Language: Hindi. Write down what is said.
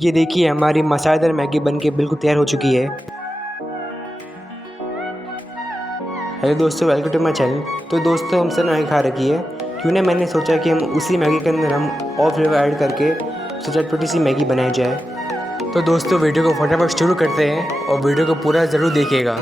ये देखिए हमारी मसालेदार मैगी बनके बिल्कुल तैयार हो चुकी है। हेलो दोस्तों, वेलकम टू माय चैनल। तो दोस्तों हम सब मैगी खा रखी है, क्यों ना मैंने सोचा कि हम उसी मैगी के अंदर हम और फ्लेवर ऐड करके चटपटी सी मैगी बनाई जाए। तो दोस्तों वीडियो को फटाफट शुरू करते हैं और वीडियो को पूरा ज़रूर देखिएगा।